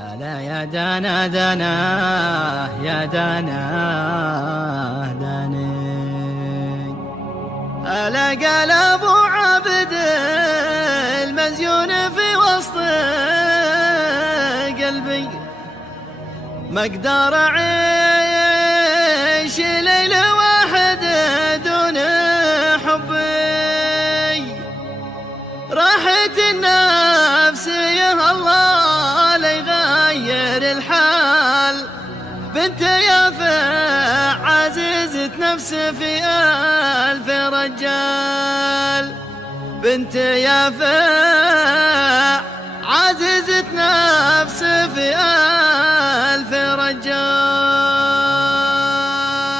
ألا يا دانا دانا يا دانا داني، ألا قال أبو عبد المزيون في وسط قلبي، ما أقدر أعيش ليلة واحدة دون حبي. راحت النفس يا الله ليغير الحال، بنت يافع عزيزة نفس في ألف رجال، بنت يافع عزيزة نفس في ألف رجال.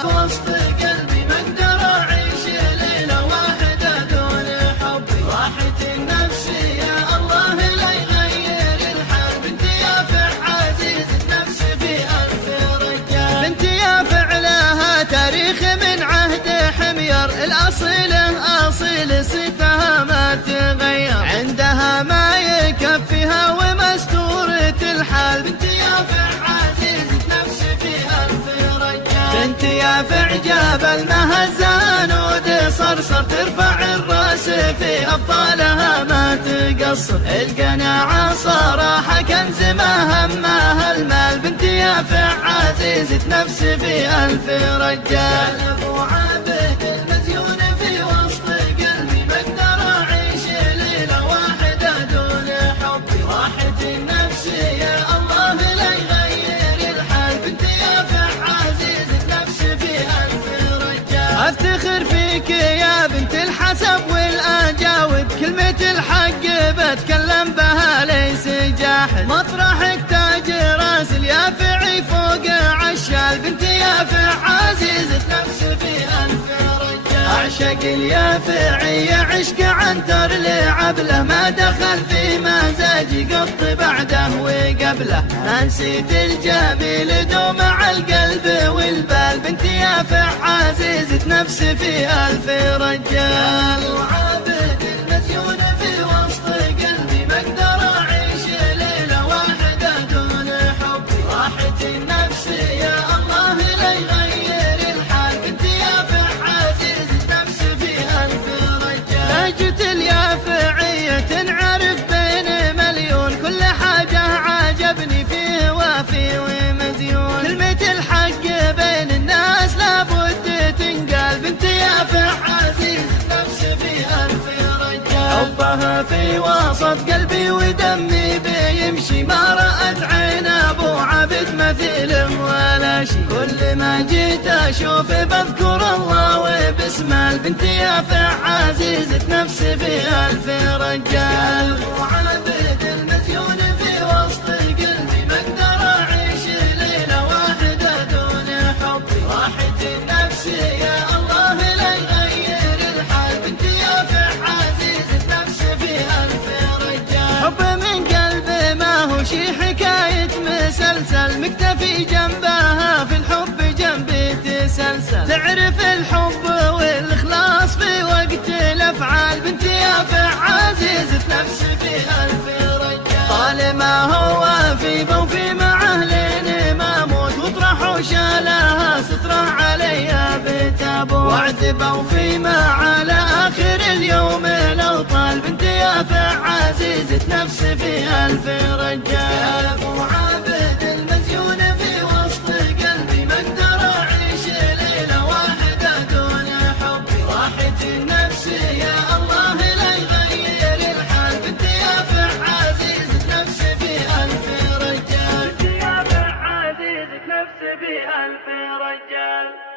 وسط قلبي ما أقدر أعيش ليلة واحدة دون حبي. راحت النفس يا الله لا يغير الحال، بنت يافع عزيزة نفس في ألف رجال، بنت يافع لها تاريخ من عهد حمير، الأصيلة أصيل صيتها ما تغير، عندها ما يكفيها ومستورة الحال، بنت يافع عزيزة نفس في ألف رجال، بنت يافع جبل مهزان ود صرصر، ترفع الراس في أبطالها ما تقصر، القناعة صراحة كنز ما همها المال، بنت يافع عزيزة نفس في ألف رجال. أبو عبد المزيون في وسط قلبي، ما أقدر أعيش ليلة واحدة دون حبي. راحت النفس يا الله لا يغير الحال، بنت يافع عزيزة نفس في ألف رجال. أفتخر فيك يا بنت الحسب والأجاود، كلمة الحق بتكلم بها ليس جاحد، مطرحك تاج راس اليافعي فوق عشال، بنت يافع عزيزة نفس في ألف رجال. أعشق اليافعي عشق عنتر لعبله، ما دخل في مزاجي قط بعده وقبله، ما نسيت الجميل دوم على القلب والبال، بنت يافع عزيزة نفس في ألف رجال. وعابد المزيون في وسط قلبي، ما أقدر أعيش ليلة واحدة دون حبي. راحت النفس يا الله لا يغير الحال، بنت يافع عزيزة نفس في ألف رجال. لهجة اليافعية تنعرف بين مليون، كل حاجة عجبني فيه وافي ومزيون، كلمة الحق بين الناس لابد تنقال، بنت يافع عزيزة نفس في ألف رجال. حبها في وسط قلبي ودمي بيمشي، ما رأت عين أبو عبد مثيل ولا شي، كل ما جيت أشوف بذكر الله وبسمه، بنت يافع عزيزة نفس في ألف رجال. أبو عبد المزيون في وسط قلبي، ما أقدر أعيش ليلة واحدة دون حبي. راحت النفس يا الله لا يغير الحال، بنت يافع عزيزة نفس في ألف رجال. حب من قلبي ما هو شي حكاية مسلسل، مكتفي جنبها في الحب جنبي تسلسل، تعرف الحب والإخلاص في وقت الأفعال، بنت يافع عزيزة نفس في ألف رجال. طالما هو في بوفي مع أهلين ما موت، وطرح وشالها ستره عليها بتابوت، وعد بوفي ما على آخر اليوم لو طال، بنت يافع عزيزة نفس في ألف رجال. أبو عبد المزيون في وسط قلبي، ما أقدر أعيش ليلة واحدة دون حبي. راحت النفس يا الله لا يغير الحال، بنت يافع عزيزة نفس في ألف رجال، بنت يافع عزيزة نفس في ألف رجال.